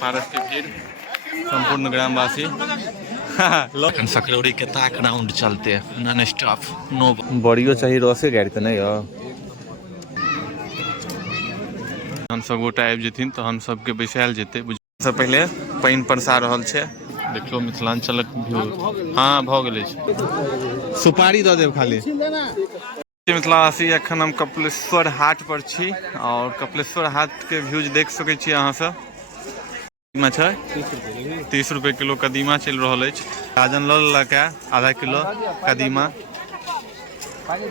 पारस की भीड़, संपूर्ण ग्रामवासी सकरौरी के ताक राउंड चलते नॉन स्टॉप नो बड़ियो चाहिए रसे गाड़ी तो नहीं हो। हम सब गोटा आबि जेथिन तो हम सबके बैसायल जेतै। सबसे पहले पानि परसा रहल छै, देखियो मिथिलांचलक व्यू। हाँ भ गेलै, सुपारी दऽ देब खाली। मिथिलावासी एखन हम कपिलेश्वर हाट पर छी और कपिलेश्वर हाट के व्यूज देख सकै छी अहाँ सब। में छै 30 रुपये किलो कदीमा चल रहा है। राजन लऽ लेलक आधा किलो कदीमा।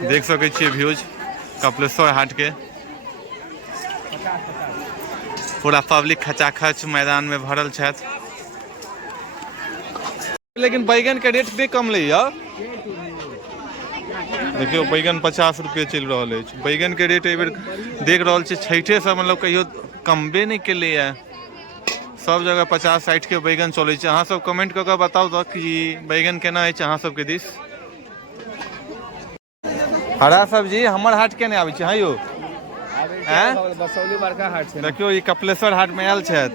देख सकै छियै व्यूज कपिलेश्वर हाट के। पूरा पब्लिक खचाखच मैदान में भरल छथि। लेकिन बैगन के रेट भी कम लैया। देखियो बैगन 50 रुपये चल रहा है। बैगन के रेट एबर देख रहा है छठे से मतलब कहियो कमबे नहीं के लिए। सब जगह 50-60 के बैगन चले। अहाँ सब कमेंट करके बताओ तो कि बैगन केना है अहाँ सबके दिस। हरा सब्जी हमर हाट के नहीं आबै छै यो। देखियो ई कपिलेश्वर हाट में आयल छै।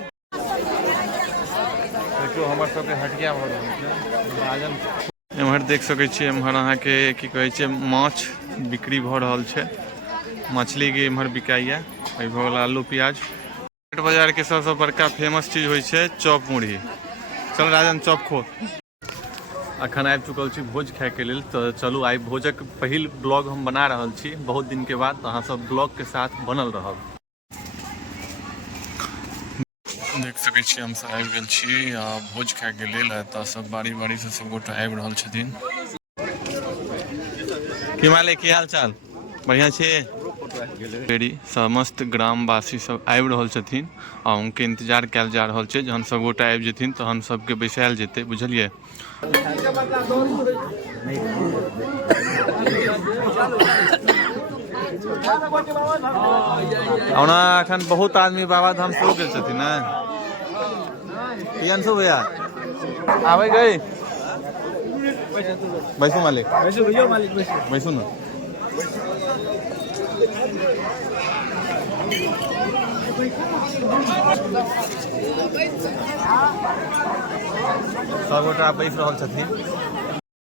देखियो हमर सबके हटिया भऽ रहल छै। एम्हर देख सकै छियै एम्हर अहाँ के की कहै छै माछ बिक्री भऽ रहल छै। मछली के एम्हर बिकाइया। भऽ गेल आलू प्याज। बाजार के सबसे बड़का फेमस चीज होइ छै चॉप मुढ़ी। चल राजन चॉप खो। अखन आबि चुकल छी भोज खाय के लेल। तो चलू आइ भोजक पहिल ब्लॉग हम बना रहल छी बहुत दिन के बाद। अहाँ सब ब्लॉग के साथ बनल रहब। देख सकै छी हम सब आबि गेल छी भोज खाय के लेल। एतऽ सब बारी बारी से सब गोटा आबि रहल छथिन। की माले की हाल चाल बढ़िया छी। समस्त ग्रामवासी सब आबि रहल छथिन आ उनके इंतजार कयल जा रहल छै। जहन सब गोटा आबि जेथिन तो हम सबके बैसायल जेतै, बुझलिए। ओना एखन बहुत आदमी बाबाधाम शुरू गेल छथिन ने। अंशु भैया आबै गई बैसू मालिक, बैसू ना। सबगोटा बैस रहल छथिन।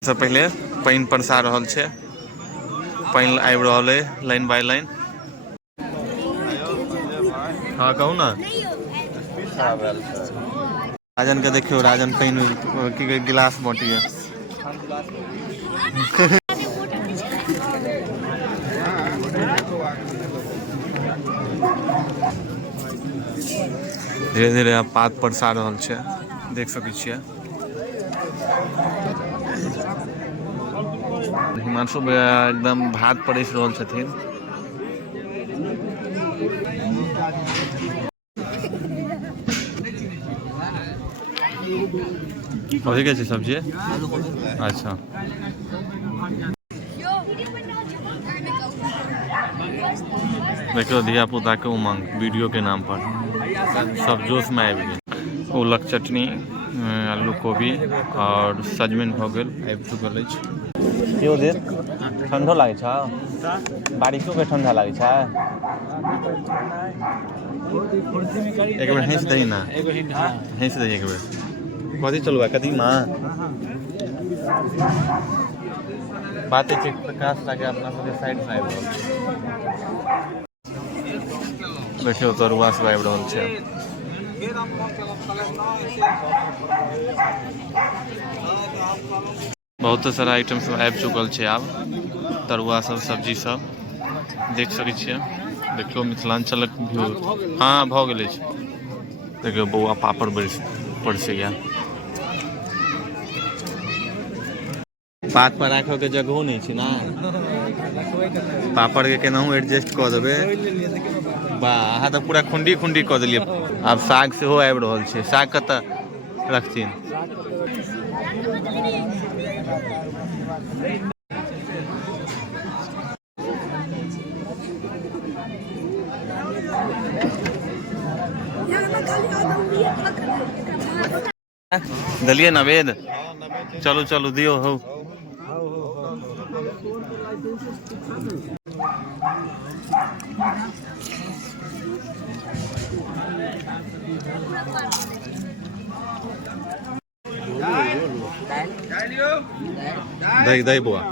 सबसे पहले पानि परसा रहल छै। पानि आबि रहल है लाइन बाय लाइन। हाँ कहू ना। राजन के देखियो राजन पानि की गिलास बाँटिए। धीरे धीरे आप पात परसा रहल छै, देख सकै छियै। हिमांशु भैया एकदम भात परस रहल छथिन। कथी के छै सब्जी? अच्छा देखियो धिया पुता के उमंग वीडियो के नाम पर सब जोश में आबि गेल। ओलक चटनी, आलू कोबी और सजमनि भऽ गेल आबि चुकल अछि। क्यों दे ठंडो लागे छ? बारिशो के ठंडा लागे छ? एक बेर हंस दही ना, हंस दही एक बेर। कथी चलुआ कदीमा बात है प्रकाश लागे अपना सबके साइड में आबि रहल छै। देखियो तरुआ सब आबि रहल छै। बहुत सारा आइटम सब आबि चुकल छै आब। तरुआ सब सब्जी सब देख सकै छियै। देखियो मिथिलांचलक व्यू। हाँ भऽ गेलै। देखियो बौआ पापड़ परसैया। पात पर राखो के जगहो नहीं छै ना। पापड़ के केनाहू एडजस्ट कऽ देबै। वाह अहाँ तऽ पूरा खुंडी खुंडी कऽ देलियै। आब साग सेहो आबि रहल छै। साग कतऽ रखथिन? दलिए नवेद चलू चलू दियो हो। दही दही बुआ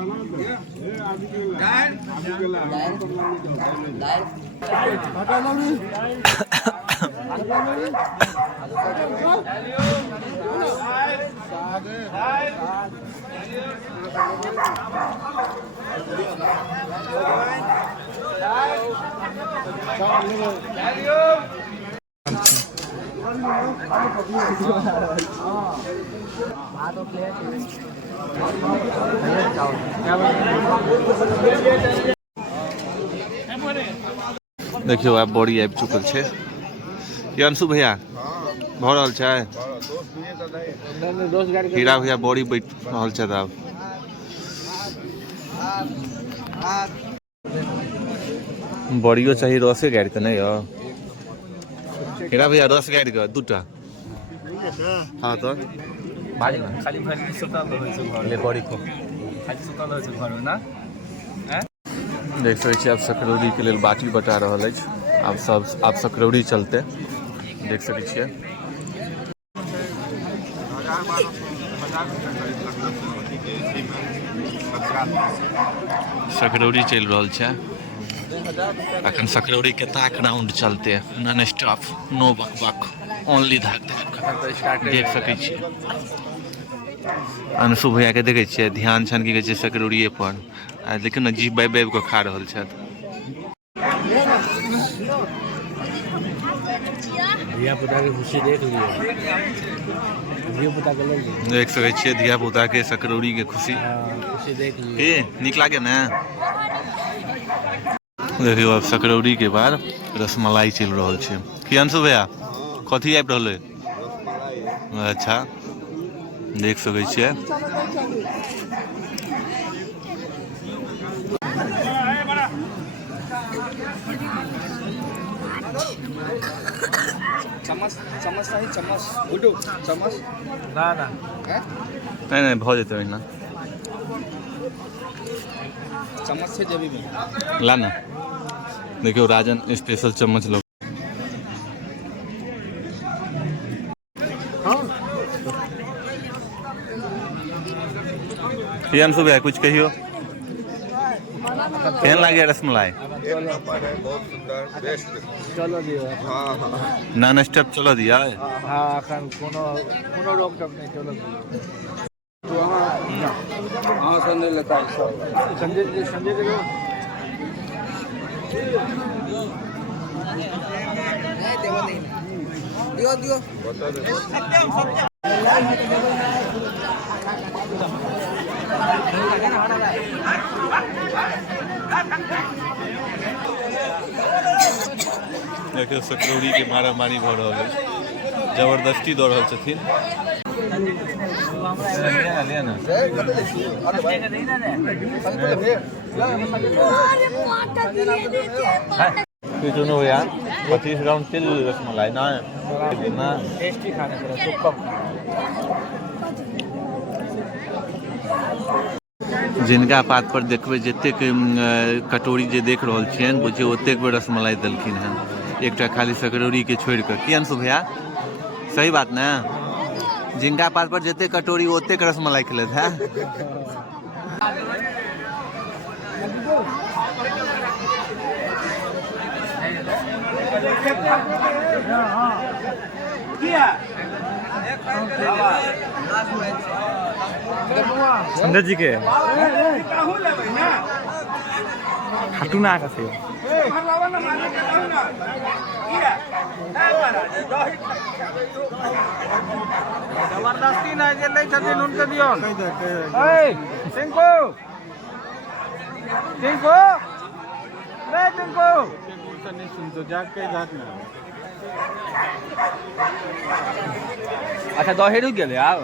देखियो आब बड़ी आबि चुकल छै। कि अंशु भैया भऽ रहल छै? हीरा भैया बड़ी बैठ रहल छै आब। बड़ियो चाही रसे गाड़ि के नहीं यौ? हीरा भैया रस गाड़ि के दूटा। हाँ तो भाई खाली खाली सुतल रहै छै घर ले बड़ी को खाली सुतल रहै छै घर में ना। देख सकै छी आब सकरौड़ी के लेल बाटी बटा रहल अछि। आब सकरौड़ी चलते देख सकै छियै। सकरौड़ी चलि रहल छै अखन। सकरौड़ी के ताक राउंड चलते नॉन स्टॉप, नो बकबक, ओनली धक धक देख सकै छियै। अंशु भैया के देखे छियै ध्यान छन की कहै छै सकरौड़िए पर। आ देखियो ना जीभ बाबि बाबि के खा रहल छथि। धिया पुता के खुशी देख लियो। धिया पुता के ले लियो। देख सकै छियै धिया पुता के सकरौड़ी के खुशी खुशी देख लियो। के नीक लागे ना। देखियो अब सकरौड़ी के बाद रसमलाई चल रहल छै। कि अंशु भैया कथी आबि रहलै? अच्छा देख सकै छियै। चम्मच चम्मच नहीं चम्मच उठो चम्मच ना ना नहीं नहीं भऽ जेतै ओहिना। चम्मच से जेबी में ला ना। देखियो राजन स्पेशल चम्मच लो। अंशु भैया कुछ कहियो। केहन लागे रसमलाई? बहुत सुंदर बेस्ट। चलो दियो। हाँ हाँ नॉन स्टॉप चलो दिया। हाँ अखन कोनो रोक टोक नहीं चलो दियो। तो हाँ संजय लेता है संजय जी को दियो दियो बता दे। देखियो सकरौड़ी के मारा मारी भऽ रहल है। जबरदस्ती दऽ रहल छथिन। सुनो यार 25 राउंड चल रसमलाई ना टेस्टी खाने को सुपर। जिनका पात पर देखबै जतेक कटोरी जे देख रहल छियनि बुझियौ ओतेक बेर रसमलाई देलखिन हँ। एकटा खाली सकरौड़ी के छोड़ि कऽ। कि अंशु भैया सही बात ना? जिनका पात पर जतेक कटोरी ओतेक रसमलाई खेलैत है। संजय जी के खाटू ना का से जबरदस्ती नहीं जे ले छथिन उनके दियो। ए टिंकू टिंकू ले टिंकू नहीं सुन तो जाग के जात ना। अच्छा दहेड़ू गेले आब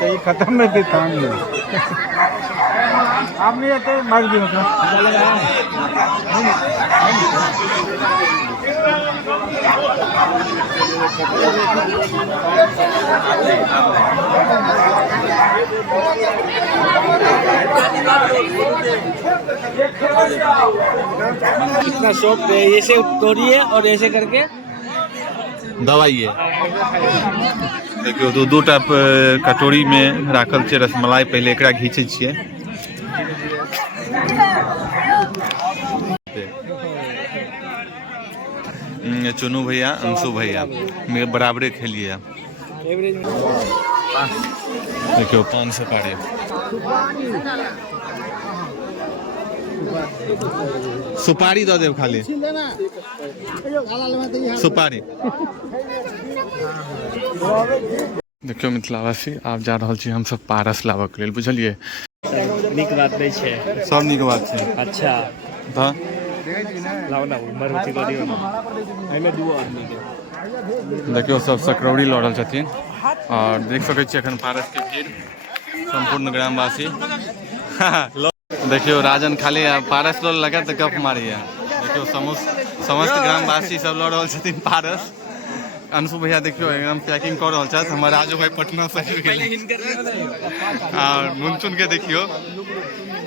कहीं खत्म में थे काम में आप नहीं आते मर गए मतलब इतना सॉफ्ट है, ऐसे तोड़िए और ऐसे करके दवाई है। देखियो दू टा कटोरी में राखल छै रसमलाई। पहले एकरा घीचे छियै। चुनू भैया, अंशु भैया बराबरे खेलिए। देखियो 500 पारे। सुपारी दो देव खाली सुपारी। देखियो मिथिलावासी आप जा रहल छी हम सब पारस लाबऽ के लेल, बुझलिए। नीक बात नहीं है। सब नीक बात छै। अच्छा हाँ लाओ ना उमर होती तो दियो ना। एमे दू आदमी के देखियो सब सकरौड़ी लऽ रहल छथिन और देख सकै छी एखन पारस के भीड़ संपूर्ण ग्रामवासी। देखियो राजन खाली पारस लऽ लगा तऽ गप मारिए। देखियो समस्त ग्रामवासी सब लऽ रहल छथिन पारस। अंशु भैया देखियो एकदम पैकिंग कर रहल छथि। हमर राजू भाई पटना से आबि गेलै और मुनचुन के देखियो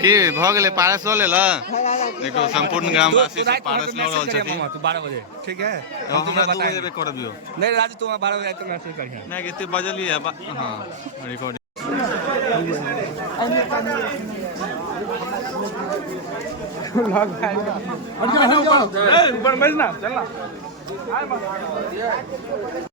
की भऽ गेलै पारस लऽ लेला। देखियो संपूर्ण ग्रामवासी सब पारस लऽ रहल छथिन। 12 बजे ठीक है। हमरा 2 बजे कर दियो। नहीं राजू तुम 12 बजे तो मैसेज करिए। नहीं एते बजलिए। हां रिकॉर्डिंग ऊपर बैठना चलना।